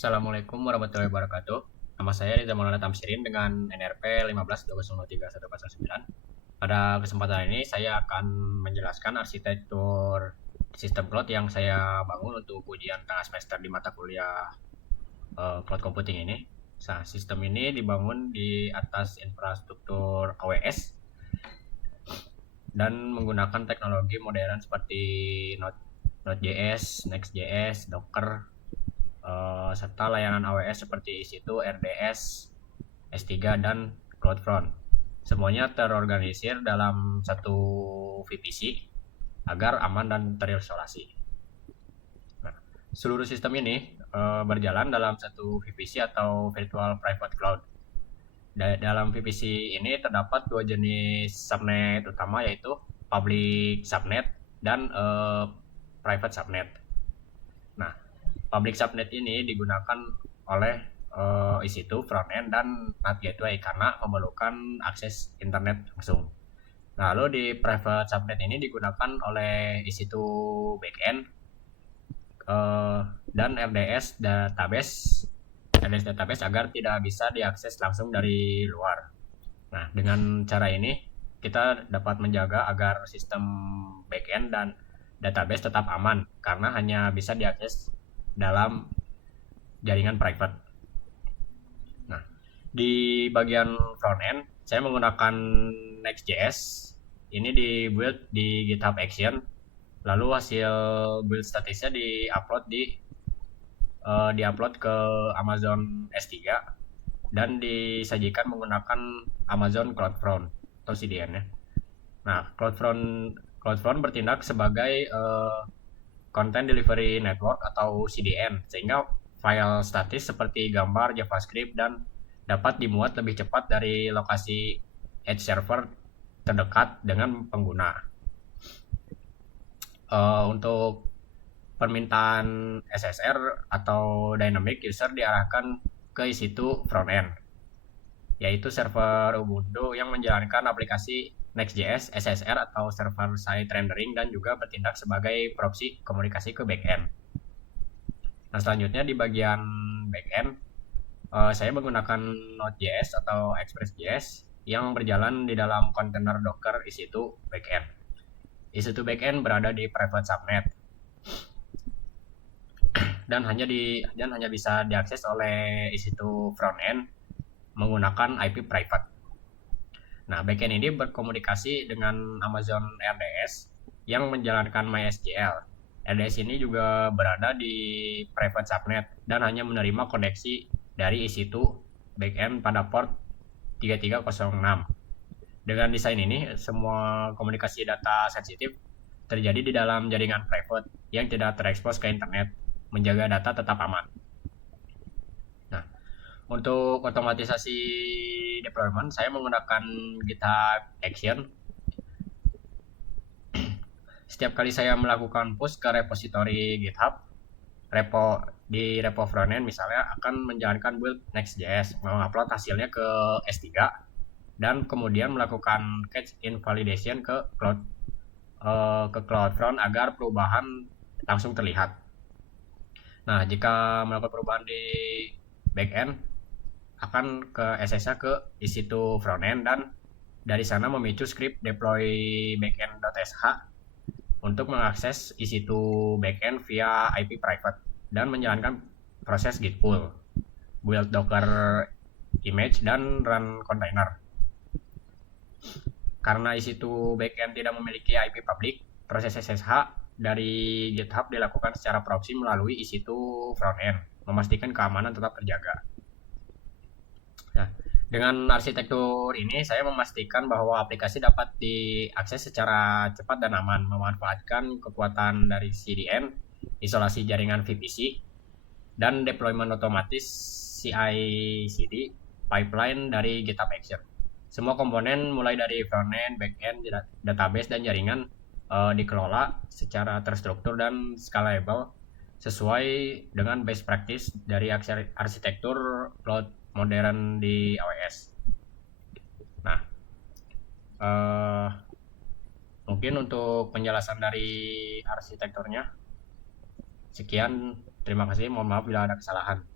Assalamualaikum warahmatullahi wabarakatuh. Nama saya Riza Maulana Tamsirin dengan NRP 15203109. Pada kesempatan ini saya akan menjelaskan arsitektur sistem cloud yang saya bangun untuk ujian tengah semester di mata kuliah cloud computing ini. Nah, sistem ini dibangun di atas infrastruktur AWS dan menggunakan teknologi modern seperti Node.js, Next.js, Docker, serta layanan AWS seperti EC2, RDS, S3, dan CloudFront. Semuanya terorganisir dalam satu VPC agar aman dan terisolasi. Nah, seluruh sistem ini berjalan dalam satu VPC atau Virtual Private Cloud. Dalam VPC ini terdapat dua jenis subnet utama, yaitu Public Subnet dan Private Subnet. Nah, Public Subnet ini digunakan oleh EC2 frontend dan NAT Gateway karena memerlukan akses internet langsung. Lalu di Private Subnet ini digunakan oleh EC2 backend dan RDS database agar tidak bisa diakses langsung dari luar. Nah, dengan cara ini kita dapat menjaga agar sistem backend dan database tetap aman karena hanya bisa diakses dalam jaringan private. Nah, di bagian frontend saya menggunakan Next.js. Ini dibuild di GitHub Action. Lalu hasil build statusnya diupload ke Amazon S3 dan disajikan menggunakan Amazon CloudFront atau CDN ya. Nah, CloudFront bertindak sebagai Content Delivery Network atau CDN, sehingga file statis seperti gambar, JavaScript, dan dapat dimuat lebih cepat dari lokasi edge server terdekat dengan pengguna. Untuk permintaan SSR atau Dynamic User diarahkan ke EC2 frontend, yaitu server Ubuntu yang menjalankan aplikasi Next.js, SSR atau server side rendering, dan juga bertindak sebagai proxy komunikasi ke backend. Nah, selanjutnya di bagian backend, saya menggunakan Node.js atau Express.js yang berjalan di dalam kontainer Docker EC2 backend. EC2 backend berada di private subnet dan hanya bisa diakses oleh EC2 frontend menggunakan IP private. Nah, backend ini berkomunikasi dengan Amazon RDS yang menjalankan MySQL. RDS ini juga berada di private subnet dan hanya menerima koneksi dari EC2 backend pada port 3306. Dengan desain ini, semua komunikasi data sensitif terjadi di dalam jaringan private yang tidak terekspos ke internet, menjaga data tetap aman. Nah, untuk otomatisasi deployment, saya menggunakan GitHub Action. Setiap kali saya melakukan push ke repository GitHub, repo frontend misalnya akan menjalankan build Next.js, mengupload hasilnya ke S3, dan kemudian melakukan catch invalidation ke CloudFront agar perubahan langsung terlihat. Nah, jika melakukan perubahan di backend, akan ke SSH ke EC2 frontend dan dari sana memicu script deploy backend.sh untuk mengakses EC2 backend via IP private dan menjalankan proses git pull, build docker image, dan run container. Karena EC2 backend tidak memiliki IP public, proses SSH dari GitHub dilakukan secara proxy melalui EC2 frontend, memastikan keamanan tetap terjaga. Nah, dengan arsitektur ini saya memastikan bahwa aplikasi dapat diakses secara cepat dan aman, memanfaatkan kekuatan dari CDN, isolasi jaringan VPC, dan deployment otomatis CI/CD pipeline dari GitHub Action. Semua komponen mulai dari frontend, backend, database, dan jaringan dikelola secara terstruktur dan scalable sesuai dengan best practice dari arsitektur cloud modern di AWS. Nah, mungkin untuk penjelasan dari arsitekturnya sekian. Terima kasih. Mohon maaf bila ada kesalahan.